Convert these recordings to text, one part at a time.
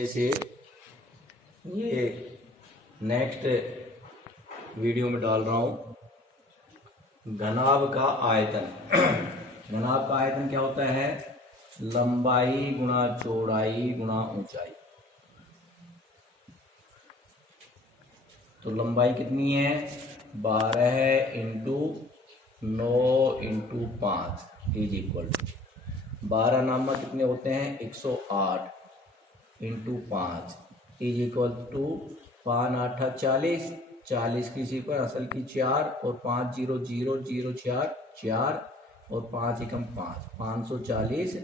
वजह से ये नेक्स्ट वीडियो में डाल रहा हूं। घनाभ का आयतन घनाभ का आयतन क्या होता है? लंबाई गुणा चौड़ाई गुणा ऊंचाई। तो लंबाई कितनी है? 12 into 9 into 5 is equal to 12 नामक कितने होते हैं? 108 इंटू 5 इज इक्वल टू 5 8 40 40 की सिफर असल की 4 और 5 0 0 0 4 4 और 5 एकम 5 540।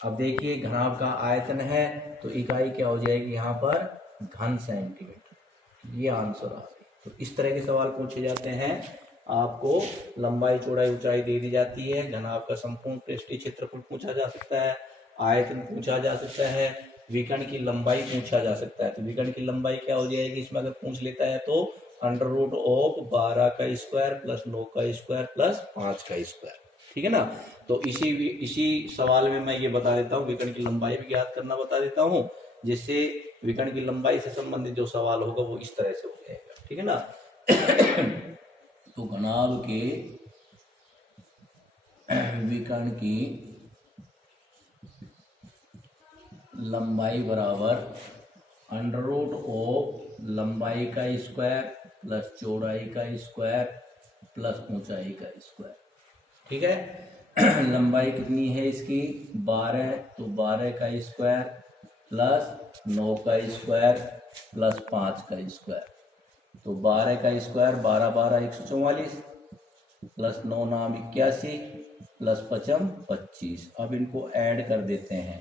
अब देखिए घनाभ का आयतन है तो इकाई क्या हो जाएगी यहाँ पर? घन सेंटीमीटर। ये आंसर आ गई। तो इस तरह के सवाल पूछे जाते हैं। आपको लंबाई चौड़ाई ऊंचाई दे दी जाती है, घनाभ का संपूर्ण पृष्ठीय क्षेत्रफल पूछा जा सकता है, आयतन पूछा जा सकता है, विकर्ण की लंबाई पूछा जा सकता है। तो विकर्ण की लंबाई क्या हो जाएगी इसमें अगर पूछ लेता है तो √12 का स्क्वायर प्लस 9 का स्क्वायर प्लस 5 का स्क्वायर। ठीक है ना। तो इसी सवाल में मैं ये बता देता हूँ, विकर्ण की लंबाई भी ज्ञात करना बता देता हूँ, जिससे विकर्ण की लंबाई से संबंधित जो सवाल होगा वो इस तरह से हो जाएगा। ठीक है ना। तो घनाभ के विकर्ण की लंबाई बराबर √ऑफ लंबाई का स्क्वायर प्लस चौड़ाई का स्क्वायर प्लस ऊंचाई का स्क्वायर। ठीक है। लंबाई कितनी है इसकी? 12, तो 12 का स्क्वायर प्लस 9 का स्क्वायर प्लस 5 का स्क्वायर। तो 12 का स्क्वायर 12 12 144 प्लस 9 नाम 81 प्लस 5 25। अब इनको ऐड कर देते हैं।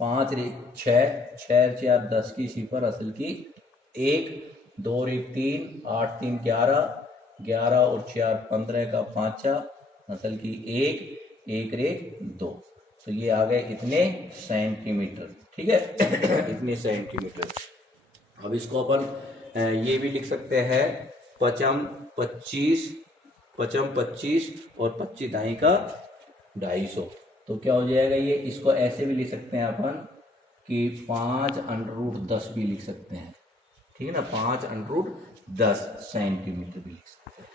5 6 6 4 10 की सिफर असल की 1 2 1 3 8 3 11 11 और 4 15 का 5 असल की 1 1 2। तो ये आ गए इतने सेंटीमीटर। ठीक है। इतने सेंटीमीटर। अब इसको अपन ये भी लिख सकते हैं 5 25 और 25 ढाई का 250। तो क्या हो जाएगा ये? इसको ऐसे भी लिख सकते हैं अपन कि 5√10 भी लिख सकते हैं। ठीक है ना। 5√10 सेंटीमीटर भी लिख सकते हैं।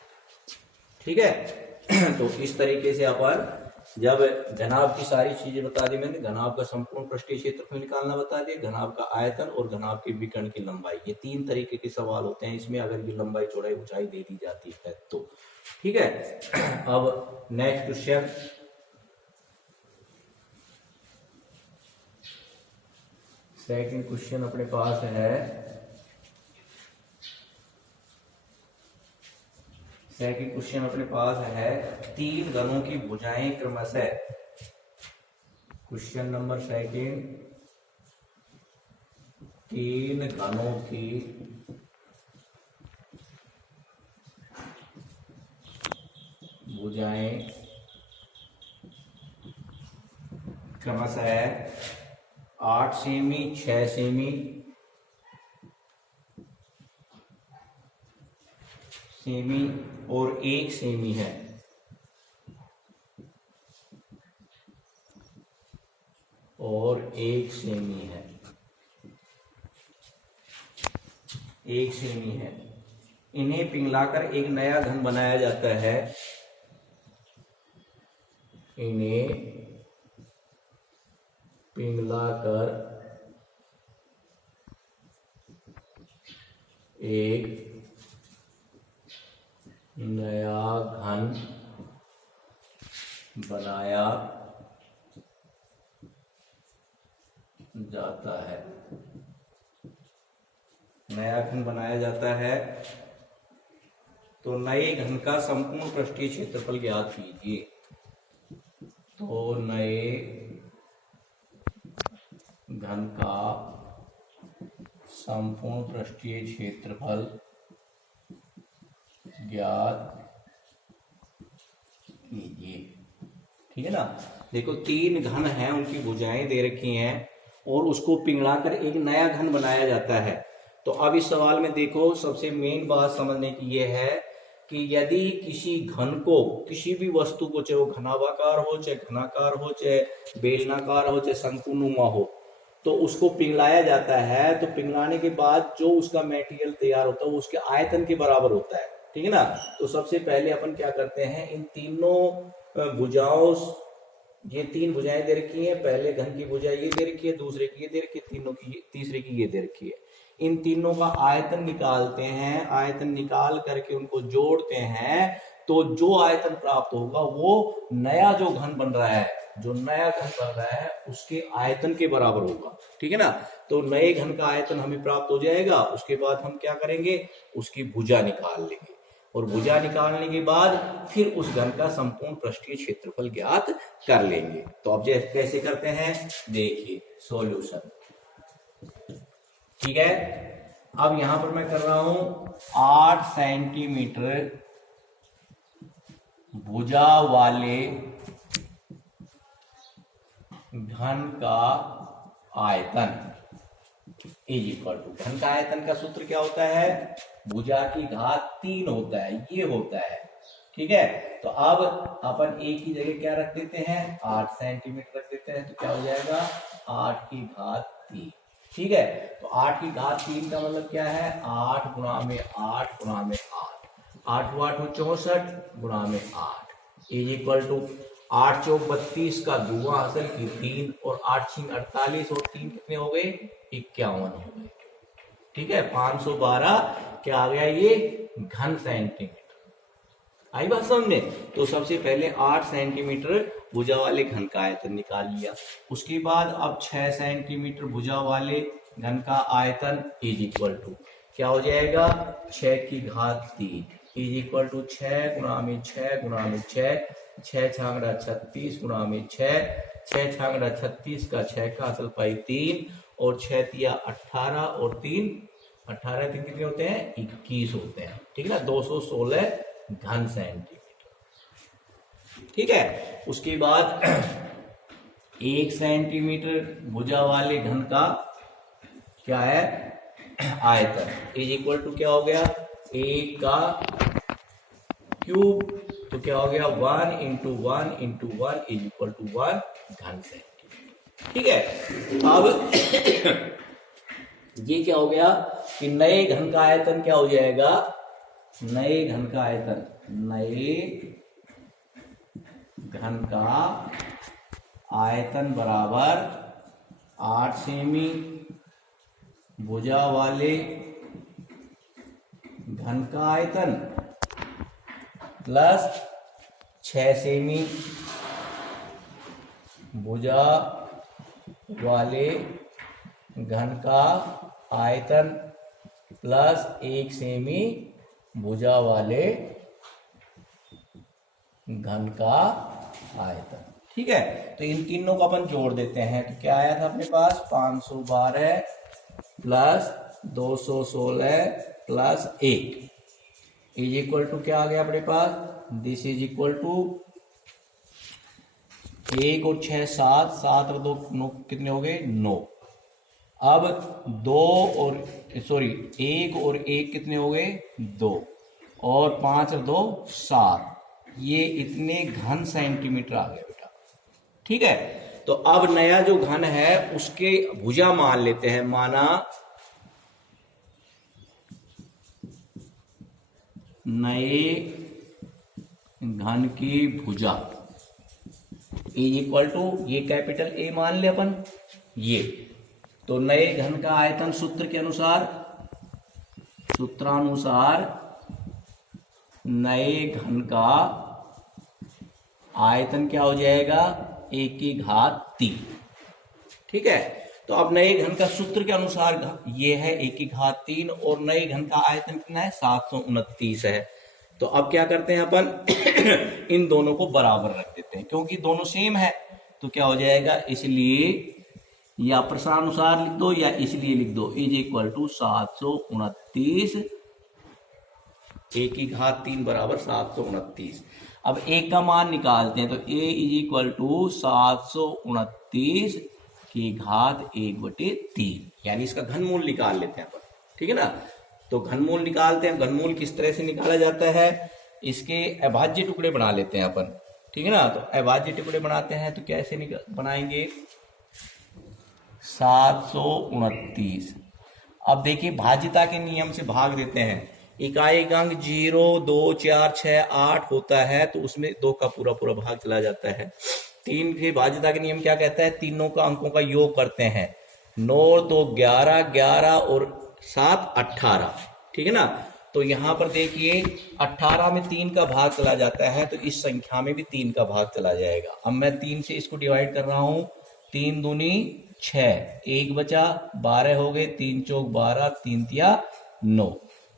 ठीक है। तो इस तरीके से अपन जब घनाभ की सारी चीजें बता दी मैंने, घनाभ का संपूर्ण पृष्ठीय क्षेत्रफल निकालना बता दिया, घनाभ का आयतन और घनाभ के विकर्ण की लंबाई, ये 3 तरीके के सवाल होते हैं इसमें, अगर ये लंबाई चौड़ाई ऊंचाई दे दी जाती है तो। ठीक है। अब नेक्स्ट क्वेश्चन, सेकंड क्वेश्चन अपने पास है। सेकंड क्वेश्चन अपने पास है 3 घनों की भुजाएं क्रमशः। क्वेश्चन नंबर सेकंड, 3 घनों की भुजाएं क्रमशः 8 सेमी 6 सेमी और 1 सेमी है। और 1 सेमी है। 1 सेमी है। इन्हें पिघलाकर एक नया घन बनाया जाता है। इन्हें पिघलाकर एक नया घन बनाया जाता है। नया घन बनाया जाता है तो नए घन का संपूर्ण पृष्ठीय क्षेत्रफल ज्ञात कीजिए। तो नए घन का संपूर्ण पृष्ठीय क्षेत्रफल ज्ञात कीजिए। ठीक है ना। देखो 3 घन हैं, उनकी भुजाएं दे रखी हैं और उसको पिघलाकर एक नया घन बनाया जाता है। तो अब इस सवाल में देखो सबसे मेन बात समझने की यह है कि यदि किसी घन को, किसी भी वस्तु को, चाहे वो घनाभाकार हो, चाहे घनाकार हो, चाहे बेलनाकार हो, चाहे शंकुनुमा हो, तो उसको पिघलाया जाता है, तो पिघलाने के बाद जो उसका मटेरियल तैयार होता है वो उसके आयतन के बराबर होता है, ठीक है ना। तो सबसे पहले अपन क्या करते हैं, इन तीनों भुजाओं, ये तीन भुजाएं दे रखी हैं, पहले घन की भुजा ये दे रखी है, दूसरे की ये दे रखी है, तीनों की, तीसरे की ये दे रखी है। इन तीनों का आयतन निकालते हैं, आयतन निकाल करके उनको जोड़ते हैं, तो जो आयतन प्राप्त होगा वो नया जो घन बन रहा है, जो नया घन बन रहा है उसके आयतन के बराबर होगा, ठीक है ना। तो नए घन का आयतन हमें प्राप्त हो जाएगा। उसके बाद हम क्या करेंगे, उसकी भुजा निकाल लेंगे, और भुजा निकालने के बाद फिर उस घन का संपूर्ण पृष्ठीय क्षेत्रफल ज्ञात कर लेंगे। तो अब जैसे कैसे करते हैं, देखिए सॉल्यूशन, ठीक है। अब यहां पर मैं कर रहा हूं 8 सेंटीमीटर भुजा वाले घन का आयतन इज इक्वल टू, घन का आयतन का सूत्र क्या होता है, भुजा की घात 3 होता है, ये होता है, ठीक है। तो अब अपन एक ही जगह क्या रख देते हैं, 8 सेंटीमीटर रख देते हैं, तो क्या हो जाएगा 8 की घात 3, ठीक है। तो 8 की घात 3 का मतलब क्या है, 8 गुणा में 8 गुणा में 8, 8 64 गुणा में 8 इज इक्वल टू 8 चौक 32 का दुआ हासिल की 3, और 8 छिंग 48, और 3 कितने हो गए, 51 हो गए, ठीक है। 512 क्या आ गया, ये घन सेंटीमीटर। आई बात समझने। तो सबसे पहले 8 सेंटीमीटर भुजा वाले घन का आयतन निकाल लिया, उसके बाद अब 6 सेंटीमीटर भुजा वाले घन का आयतन इज इक्वल टू क्या हो जाएगा, 6 की घात 3 इज इक्वल टू 6 गुणा में 6 गुणा में 6, 6 छांगड़ा 36 गुणा में 6, 6 छांगड़ा 36 का 6 का असल पाई 3, और 6 तिया 18, और 3 18 3 कितने होते हैं, 21 होते हैं, ठीक है ना। 216 घन सेंटीमीटर, ठीक है। उसके बाद 1 सेंटीमीटर भुजा वाले घन का क्या है, आयतन इज इक्वल टू क्या हो गया, 1 का क्यूब, तो क्या हो गया 1 into 1 into 1 is equal to 1 घन सेंटीमीटर, ठीक है। अब ये क्या हो गया कि नए घन का आयतन क्या हो जाएगा, नए घन का आयतन, नए घन का आयतन बराबर 8 सेमी भुजा वाले घन का आयतन प्लस 6 सेमी भुजा वाले घन का आयतन प्लस 1 सेमी भुजा वाले घन का आयतन, ठीक है। तो इन तीनों को अपन जोड़ देते हैं, तो क्या आया था अपने पास, 512 plus 216 plus 1 is equal to क्या आ गया अपने पास, दिस इज इक्वल टू 1 और 6 7, 7 और 2 9 कितने हो गए 9। अब 2 और सॉरी 1 और 1 कितने हो गए 2, और 5 और 2 7, ये इतने घन सेंटीमीटर आ गया बेटा, ठीक है। तो अब नया जो घन है उसके भुजा मान लेते हैं, माना नए घन की भुजा इज इक्वल टू, ये कैपिटल ए मान ले अपन, ये तो नए घन का आयतन सूत्र के अनुसार, सूत्रानुसार नए घन का आयतन क्या हो जाएगा, 1 की घात 3, ठीक है। तो अब नए घन का सूत्र के अनुसार ये है 1 की घात 3, और नए घन का आयतन कितना है 729 है। तो अब क्या करते हैं अपन इन दोनों को बराबर रख देते हैं, क्योंकि दोनों सेम है, तो क्या हो जाएगा, इसलिए या प्रसारानुसार लिख दो या इसलिए लिख दो, इज इक्वल टू 729, 1 की घात 3 बराबर 729। अब एक का मान निकालते हैं, तो a इज इक्वल टू 729 की घात 1/3, यानी इसका घनमूल निकाल लेते हैं अपन, ठीक है ना। तो घनमूल निकालते हैं, घनमूल किस तरह से निकाला जाता है, इसके अभाज्य टुकड़े बना लेते हैं अपन, ठीक है ना। तो अभाज्य टुकड़े बनाते हैं तो कैसे बनाएंगे, 729। अब देखिए भाज्यता के नियम से भाग देते हैं। इकाई अंक 0, 2, 4, 6, 8 होता है तो उसमें 2 का पूरा पूरा भाग चला जाता है। 3 के भाज्यता के नियम क्या कहता है, तीनों का अंकों का योग करते हैं। 9 2 11, 11 और 7 18, ठीक है ना। तो यहां पर देखिए 18 में 3 का भाग चला जाता है तो इस संख्या में भी 3 का भाग चला जाएगा। अब मैं 3 से इसको डिवाइड कर रहा हूं, 3 दूनी 6, 1 बचा, 12 हो गए, 3 चौक 12, 3 तिया 9।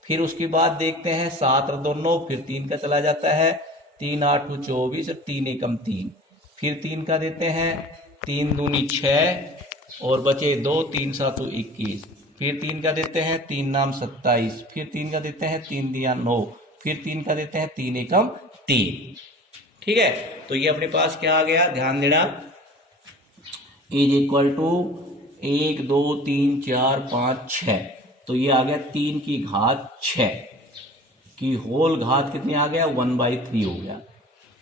फिर उसके बाद देखते हैं 7 और 2 9, फिर 3 का चला जाता है, 3 8 24 और 3 एकम 3, फिर 3 का देते हैं, 3 दूनी 6 और बचे 2, 3 7 21, फिर 3 का देते हैं, 3 नाम 27, फिर 3 का देते हैं, 3 दिया 9, फिर 3 का देते हैं, 3 एकम 3। ठीक है, तो ये अपने पास क्या आ गया, ध्यान देना, इज इक्वल टू 1 2 3 4 5 6, तो ये आ गया 3 की घात 6 की होल घात कितनी आ गया, 1/3 हो गया।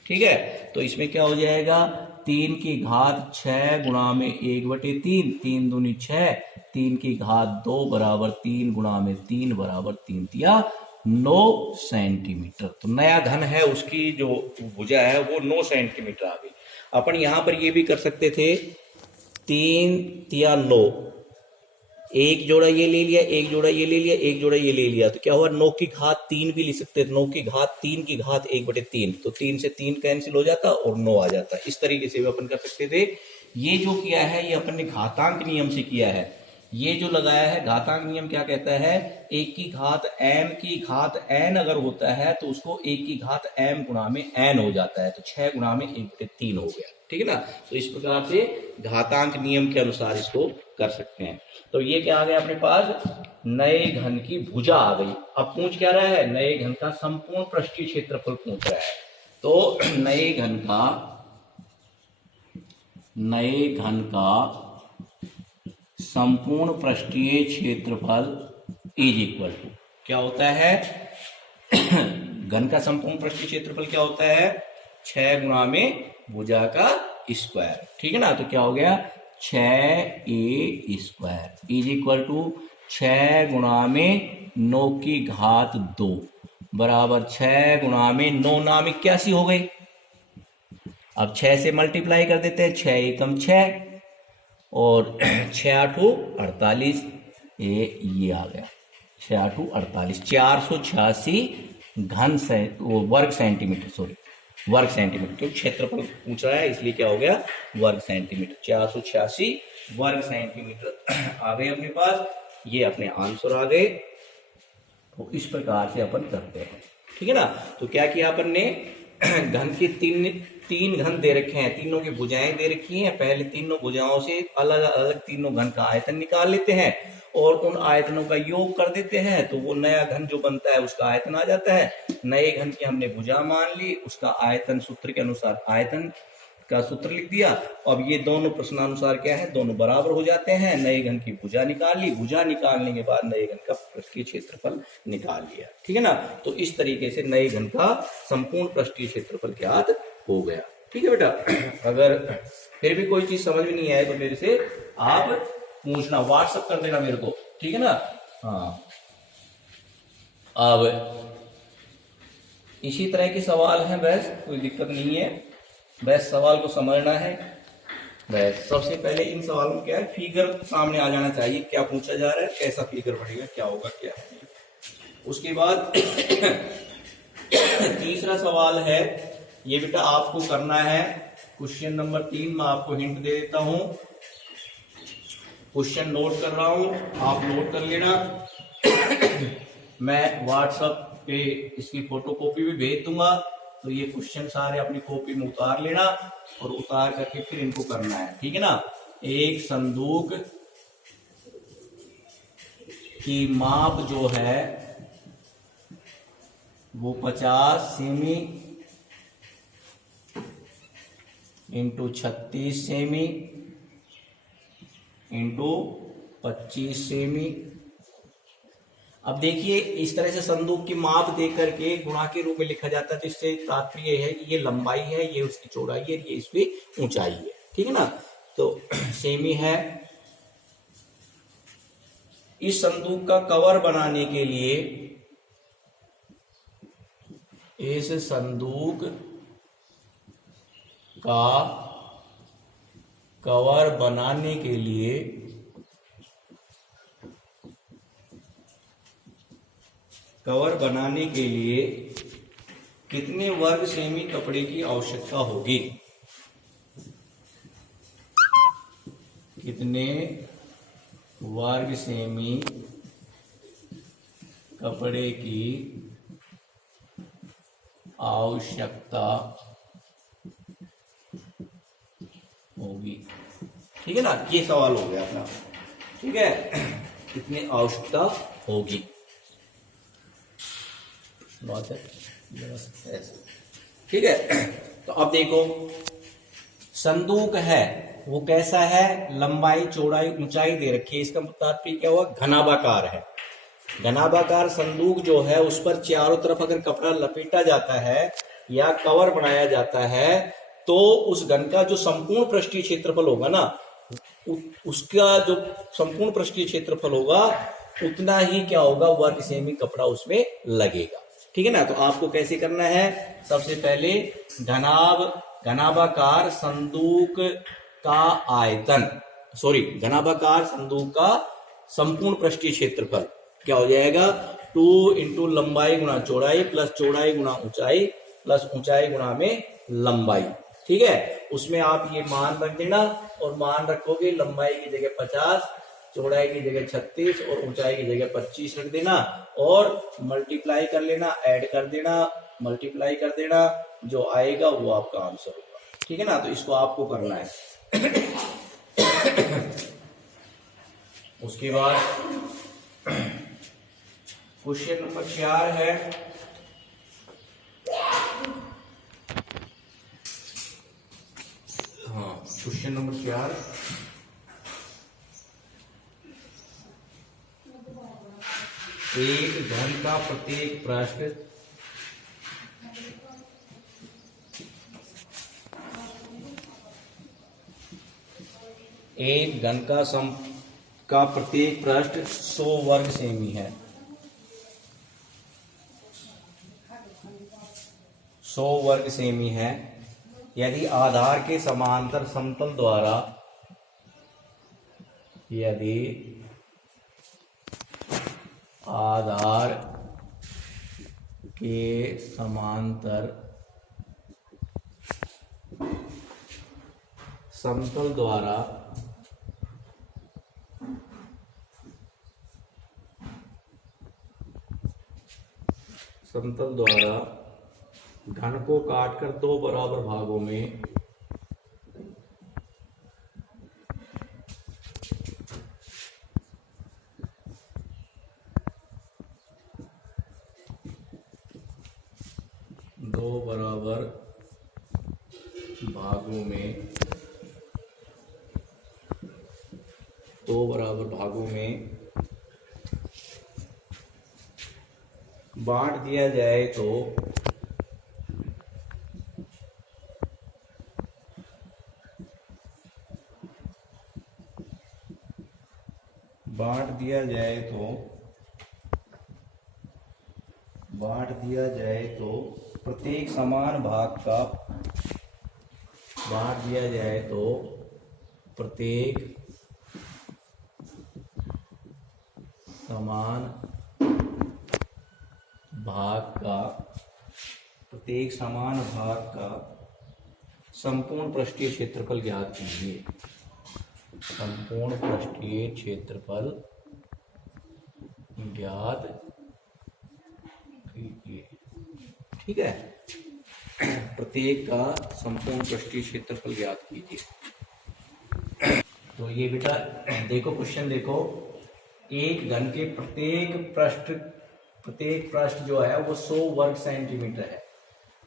ठीक है, तो इसमें क्या हो जाएगा, 3 की घात 6 गुणा में 1/3, 3 दूनी 6, 3 की घात 2 बराबर 3 गुणा में 3 बराबर 3 तिया 9 सेंटीमीटर। तो नया घन है उसकी जो भुजा है वो 9 सेंटीमीटर आ गई। अपन यहां पर ये भी कर सकते थे, 3 तिया 9, एक जोड़ा ये ले लिया, एक जोड़ा ये ले लिया, एक जोड़ा ये ले लिया, तो क्या हुआ, 9 की घात 3 भी ले सकते थे, 9 की घात 3 की घात 1/3, तो 3 से 3 कैंसिल हो जाता और 9 आ जाता। इस तरीके से भी अपन कर सकते थे। ये जो किया है ये अपन ने घातांक नियम से किया है। ये जो लगाया है घातांक नियम क्या कहता है, 1 की घात m की घात n अगर होता है तो उसको 1 की घात m गुणा में n हो जाता है, तो 6 गुणा में 1/3 हो गया। ठीक है ना, तो इस प्रकार से घातांक नियम के अनुसार इसको कर सकते हैं। तो ये क्या आ गया अपने पास, नए घन की भुजा आ गई। अब पूछ क्या रहा है, नए घन का संपूर्ण पृष्ठीय क्षेत्रफल पूछ रहा है। तो नए घन का संपूर्ण पृष्ठीय क्षेत्रफल इज इक्वल टू क्या होता है, घन का संपूर्ण पृष्ठीय क्षेत्रफल क्या होता है, 6 गुणा में भुजा का स्क्वायर। ठीक है ना, तो क्या हो गया, 6a square is equal to 6 गुणा में 9 की घात 2 बराबर 6 गुणा में 9 नाम 81 हो गई। अब 6 से मल्टीप्लाई कर देते हैं, 6 एकम 6 और 6 8 48, ये आ गया 6 8 48, 486 घन वर्ग सेंटीमीटर, सॉरी वर्ग सेंटीमीटर, क्योंकि क्षेत्रफल पूछ रहा है इसलिए क्या हो गया, वर्ग सेंटीमीटर, 486 वर्ग सेंटीमीटर आ गए अपने पास। ये अपने आंसर आ गए। तो इस प्रकार से अपन करते हैं। ठीक है ना, तो क्या किया अपन ने, घन के तीन घन दे रखे हैं, तीनों की भुजाएं दे रखी हैं, पहले तीनों भुजाओं से अलग अलग तीनों घन का आयतन निकाल लेते हैं और उन आयतनों का योग कर देते हैं, तो वो नया घन जो बनता है उसका आयतन आ जाता है। नए घन की हमने भुजा मान ली, उसका आयतन सूत्र के अनुसार आयतन का सूत्र लिख दिया। अब ये दोनों प्रश्नानुसार क्या है, दोनों बराबर हो जाते हैं। नए घन की भुजा निकाल ली, भुजा निकालने के बाद नए घन का पृष्ठीय क्षेत्रफल निकाल लिया। ठीक है ना, तो इस तरीके से नए घन का संपूर्ण पृष्ठीय क्षेत्रफल ज्ञात हो गया। ठीक है बेटा, अगर फिर भी कोई चीज समझ में नहीं आए तो मेरे से आप पूछना, व्हाट्सएप कर देना मेरे को। ठीक है ना, हाँ। अब इसी तरह के सवाल हैं, बस कोई दिक्कत नहीं है, बस सवाल को समझना है। बस सबसे पहले इन सवालों में क्या है, फिगर सामने आ जाना चाहिए, क्या पूछा जा रहा है, कैसा फिगर बढ़ेगा, क्या होगा, क्या है। उसके बाद तीसरा सवाल है, ये बेटा आपको करना है क्वेश्चन नंबर 3। मैं आपको हिंट दे देता हूं, क्वेश्चन नोट कर रहा हूं, आप नोट कर लेना। मैं व्हाट्सएप पे इसकी फोटोकॉपी भी भेज दूंगा, तो ये क्वेश्चन सारे अपनी कॉपी में उतार लेना और उतार करके फिर इनको करना है। ठीक है ना, एक संदूक की माप जो है वो 50 semi into 36 semi into 25 semi. अब देखिए इस तरह से संदूक की माप देख करके गुणा के रूप में लिखा जाता है, तो इससे तात्पर्य है कि ये लंबाई है, ये उसकी चौड़ाई है, ये इसकी ऊंचाई है। ठीक है ना, तो सेमी है इस संदूक का कवर बनाने के लिए, इस संदूक का कवर बनाने के लिए कितने वर्ग सेमी कपड़े की आवश्यकता होगी? कितने वर्ग सेमी कपड़े की आवश्यकता होगी? ठीक है ना, ये सवाल हो गया अपना। ठीक है, कितनी आवश्यकता होगी, बात है ऐसे। ठीक है, तो अब देखो संदूक है वो कैसा है, लंबाई चौड़ाई ऊंचाई दे रखी है, इसका तात्पर्य क्या हुआ, घनाभाकार है। घनाभाकार संदूक जो है उस पर चारों तरफ अगर कपड़ा लपेटा जाता है या कवर बनाया जाता है तो उस घन का जो संपूर्ण पृष्ठीय क्षेत्रफल होगा ना, उसका जो संपूर्ण पृष्ठीय क्षेत्रफल होगा उतना ही क्या होगा, वर्ग सेमी कपड़ा उसमें लगेगा। ठीक है ना, तो आपको कैसे करना है, सबसे पहले घनाभाकार संदूक का आयतन, घनाभाकार संदूक का संपूर्ण पृष्ठीय क्षेत्रफल क्या हो जाएगा, 2 इंटू लंबाई गुणा चौड़ाई प्लस चौड़ाई गुणा ऊंचाई प्लस ऊंचाई गुणा में लंबाई। ठीक है, उसमें आप ये मान रख देना और मान रखोगे लंबाई की जगह 50, चौड़ाई की जगह 36 और ऊंचाई की जगह 25 रख देना और मल्टीप्लाई कर लेना, ऐड कर देना, मल्टीप्लाई कर देना, जो आएगा वो आपका आंसर होगा। ठीक है ना, तो इसको आपको करना है। उसके बाद क्वेश्चन नंबर 4 है, क्वेश्चन नंबर 4, एक घन का प्रत्येक पृष्ठ प्रत्येक पृष्ठ 100 वर्ग सेमी है। 100 वर्ग सेमी है यदि आधार के समांतर समतल द्वारा, यदि आधार के समांतर समतल द्वारा घन को काटकर 2 बराबर भागों में बांट दिया जाए तो प्रत्येक समान भाग का संपूर्ण पृष्ठीय क्षेत्रफल ज्ञात कीजिए। संपूर्ण पृष्ठीय क्षेत्रफल ज्ञात कीजिए। ठीक है, प्रत्येक का संपूर्ण पृष्ठीय क्षेत्रफल ज्ञात कीजिए। तो ये बेटा देखो क्वेश्चन देखो, एक घन के प्रत्येक पृष्ठ जो है वो 100 वर्ग सेंटीमीटर है।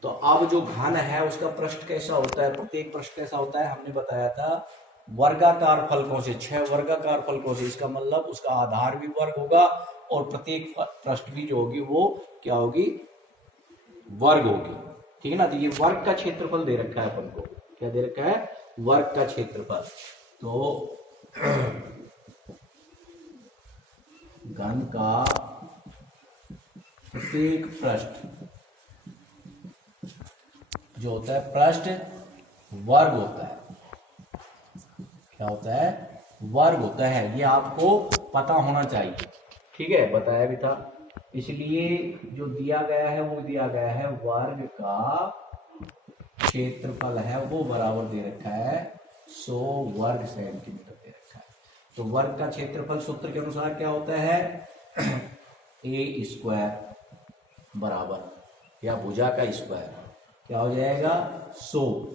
तो अब जो घन है उसका पृष्ठ कैसा होता है, प्रत्येक पृष्ठ कैसा होता है, हमने बताया था वर्गाकार फलकों से, 6 वर्गाकार फलकों से। इसका मतलब उसका आधार भी वर्ग होगा और प्रत्येक पृष्ठ भी जो होगी वो क्या होगी, वर्ग होगी। ठीक है ना, तो ये वर्ग का क्षेत्रफल दे रखा है अपन को, क्या दे रखा है, वर्ग का क्षेत्रफल। तो घन का प्रत्येक पृष्ठ जो होता है पृष्ठ वर्ग होता है। क्या होता है? वर्ग होता है। ये आपको पता होना चाहिए, ठीक है, बताया भी था। इसलिए जो दिया गया है वो दिया गया है वर्ग का क्षेत्रफल है वो बराबर दे रखा है 100 वर्ग सेंटीमीटर दे रखा है। तो वर्ग का क्षेत्रफल सूत्र के अनुसार क्या होता है? ए स्क्वायर बराबर या भुजा का स्क्वायर क्या हो जाएगा? 100।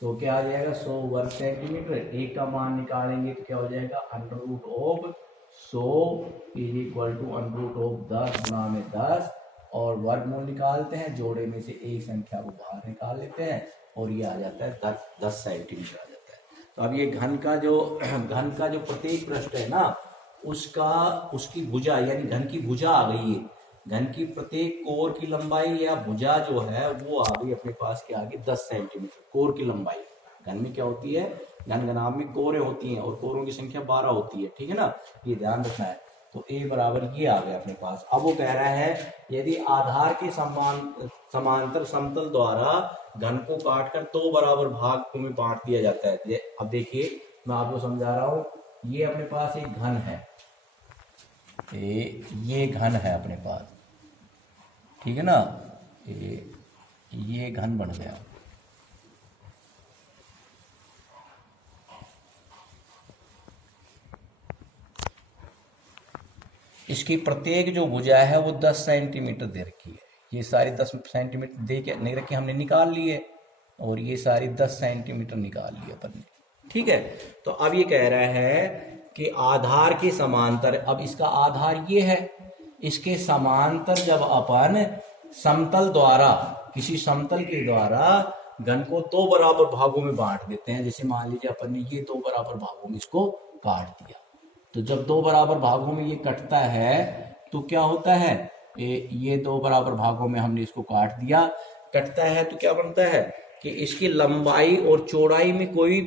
तो क्या आ जाएगा? 100 वर्ग सेंटीमीटर। ए का मान निकालेंगे तो क्या हो जाएगा? Under root of 100 is equal to under root of 10 गुणा में 10 और वर्गमूल निकालते हैं, जोड़े में से एक संख्या को बाहर निकाल लेते हैं और ये आ जाता है 10 सेंटीमीटर आ जाता है। तो अब ये घन का जो प्रत्येक पृष्ठ है ना उसकी भुजा यानी घन की भुजा आ गई है। घन की प्रत्येक कोर की लंबाई या भुजा जो है वो आ गई अपने पास के आगे 10 सेंटीमीटर कोर की लंबाई। घन में क्या होती है? घनाभ में कोरें होती हैं और कोरों की संख्या 12 होती है, ठीक है ना, ये ध्यान रखना है। तो ए बराबर ये आ गया अपने पास। अब वो कह रहा है यदि आधार के समांतर समतल द्वारा घन को काटकर 2 बराबर भाग में बांट दिया जाता है। अब देखिए मैं आपको समझा रहा हूं, ये अपने पास एक घन है, ये घन है अपने पास, ठीक है ना, ये घन बन गया। इसकी प्रत्येक जो भुजा है वो 10 सेंटीमीटर दे रखी है। ये सारी 10 सेंटीमीटर दे के नहीं रखी, हमने निकाल ली है और ये सारी 10 सेंटीमीटर निकाल ली अपन ने, ठीक है। तो अब ये कह रहा है कि आधार के समांतर, अब इसका आधार ये है, इसके समांतर जब अपन समतल द्वारा किसी समतल के द्वारा घन को 2 बराबर भागों में बांट देते हैं, जैसे मान लीजिए अपन ने ये 2 बराबर भागों में इसको काट दिया, तो जब 2 बराबर भागों में ये कटता है तो क्या होता है? ये 2 बराबर भागों में हमने इसको काट दिया, कटता है तो क्या बनता है कि इसकी लंबाई और चौड़ाई में कोई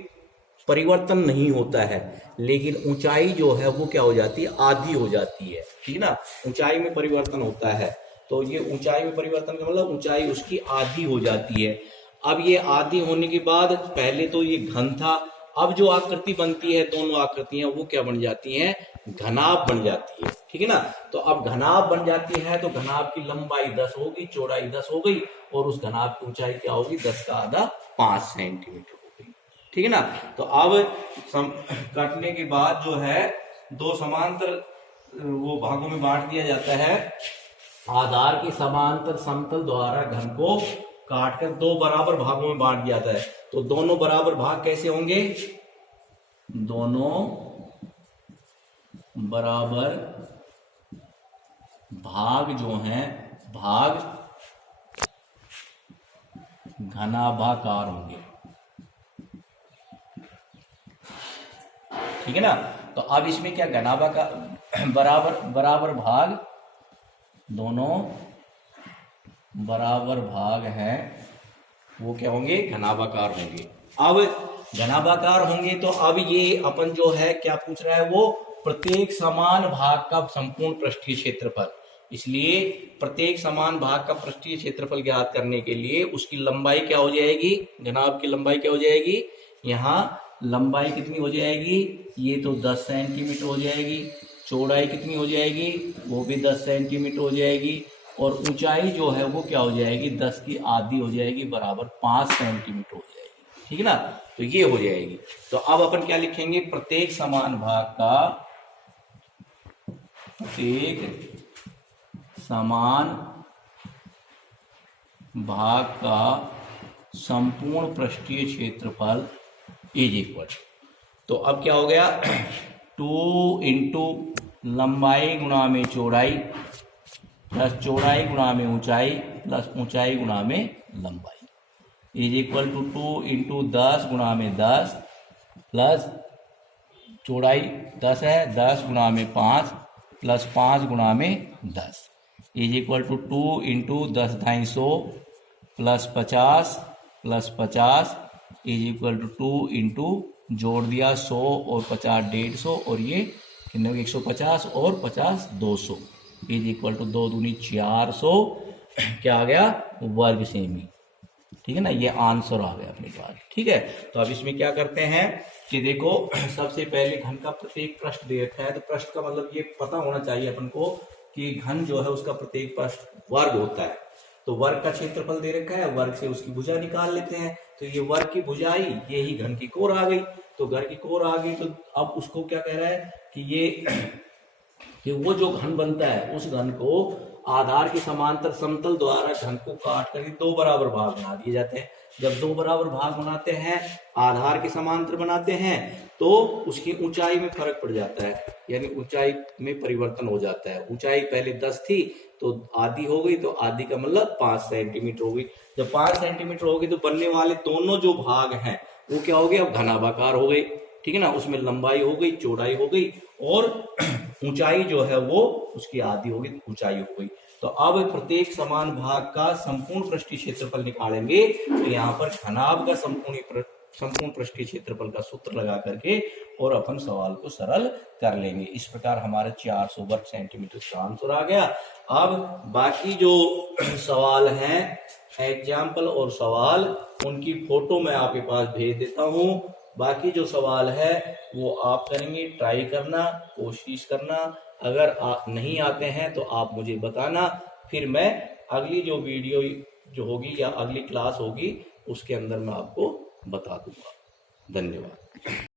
परिवर्तन नहीं होता है, लेकिन ऊंचाई जो है वो क्या हो जाती है? आधी हो जाती है, ठीक ना। ऊंचाई में परिवर्तन होता है, तो ये ऊंचाई में परिवर्तन का मतलब ऊंचाई उसकी आधी हो जाती है। अब ये आधी होने के बाद पहले तो ये घन था, अब जो आकृति बनती है, दोनों आकृतियां वो क्या बन जाती हैं? घनाभ बन जाती है, ठीक है ना। तो अब घनाभ बन जाती है तो घनाभ की लंबाई 10 होगी, चौड़ाई 10 हो गई और उस घनाभ की ऊंचाई क्या होगी? 10 का आधा 5 सेंटीमीटर हो गई, ठीक है ना। तो अब काटने के बाद जो है 2 समांतर वो भागों में बांट दिया जाता है। आधार के समांतर समतल द्वारा घन को काटकर 2 बराबर भागों में बांट दिया जाता है। तो दोनों बराबर भाग कैसे होंगे? दोनों बराबर भाग जो हैं भाग घनाभाकार होंगे, ठीक है ना। तो अब इसमें क्या घनाभाकार बराबर भाग, दोनों बराबर भाग हैं वो क्या होंगे? घनाभाकार होंगे। अब घनाभाकार होंगे तो अब ये अपन जो है क्या पूछ रहा है? वो प्रत्येक समान भाग का संपूर्ण पृष्ठीय क्षेत्रफल। इसलिए प्रत्येक समान भाग का पृष्ठीय क्षेत्रफल ज्ञात करने के लिए उसकी लंबाई क्या हो जाएगी? घनाभ की लंबाई क्या हो जाएगी? यहाँ लंबाई कितनी हो जाएगी? ये तो 10 सेंटीमीटर हो जाएगी। चौड़ाई कितनी हो जाएगी? वो भी 10 सेंटीमीटर हो जाएगी। और ऊंचाई जो है वो क्या हो जाएगी? 10 की आधी हो जाएगी, बराबर 5 सेंटीमीटर हो जाएगी, ठीक है ना। तो ये हो जाएगी। तो अब अपन क्या लिखेंगे? प्रत्येक समान भाग का, प्रत्येक समान भाग का संपूर्ण पृष्ठीय क्षेत्रफल इज इक्वल, तो अब क्या हो गया? 2 इंटू लंबाई गुणा में चौड़ाई प्लस चौड़ाई गुणा में ऊंचाई प्लस ऊंचाई गुणा में लंबाई इज इक्वल टू 2 इंटू 10 गुणा में 10 प्लस चौड़ाई 10 है, 10 गुणा में 5 प्लस 5 गुणा में 10 is equal to 2 into 10 250 plus 50 is equal to 2 into जोड़ दिया 100 और 50 150 और ये कितने हो गए 150 और 50 200 इज इक्वल टू 2 दूनी 400 क्या आ गया वर्ग सेमी। ठीक है ना, ये आंसर आ गया अपने पास। ठीक है, तो अब इसमें क्या करते हैं कि देखो सबसे पहले घन का प्रत्येक पृष्ठ दे रखा है, तो पृष्ठ का मतलब ये पता होना चाहिए अपन को कि घन जो है उसका प्रत्येक पृष्ठ वर्ग होता है। तो वर्ग का क्षेत्रफल दे रखा है, वर्ग से उसकी भुजा निकाल लेते हैं। तो ये वर्ग की भुजाई ये ही घन की कोर आ गई। तो घर की कोर आ गई, तो अब उसको क्या कह रहा है कि ये कि वो जो घन बनता है उस घन को आधार के समांतर समतल द्वारा घन को काट करके दो बराबर भाग बना दिए जाते हैं। जब दो बराबर भाग बनाते हैं, आधार के समांतर बनाते हैं, तो उसकी ऊंचाई में फर्क पड़ जाता है, यानी ऊंचाई में परिवर्तन हो जाता है। ऊंचाई पहले 10 थी तो आधी हो गई, तो आधी का मतलब 5 सेंटीमीटर हो गई। जब 5 सेंटीमीटर हो गई तो बनने वाले दोनों जो भाग हैं वो क्या हो गए, अब घनाभाकार हो गए। ठीक है ना, उसमें लंबाई हो गई, चौड़ाई हो गई और ऊंचाई जो है वो उसकी आधी हो गई, ऊंचाई हो गई। तो अब प्रत्येक समान भाग का संपूर्ण पृष्ठीय क्षेत्रफल निकालेंगे। तो यहाँ पर घनाभ का संपूर्ण पृष्ठीय क्षेत्रफल का सूत्र लगा करके और अपन सवाल को सरल कर लेंगे। इस प्रकार हमारे 400 वर्ग सेंटीमीटर का आंसर आ गया। अब बाकी जो सवाल हैं एग्जाम्पल और सवाल, उनकी फोटो मैं आपके पास भेज देता हूँ। बाकी जो सवाल है वो आप करेंगे, ट्राई करना, कोशिश करना। अगर आप नहीं आते हैं तो आप मुझे बताना, फिर मैं अगली जो वीडियो जो होगी या अगली क्लास होगी उसके अंदर मैं आपको बता दूंगा। धन्यवाद।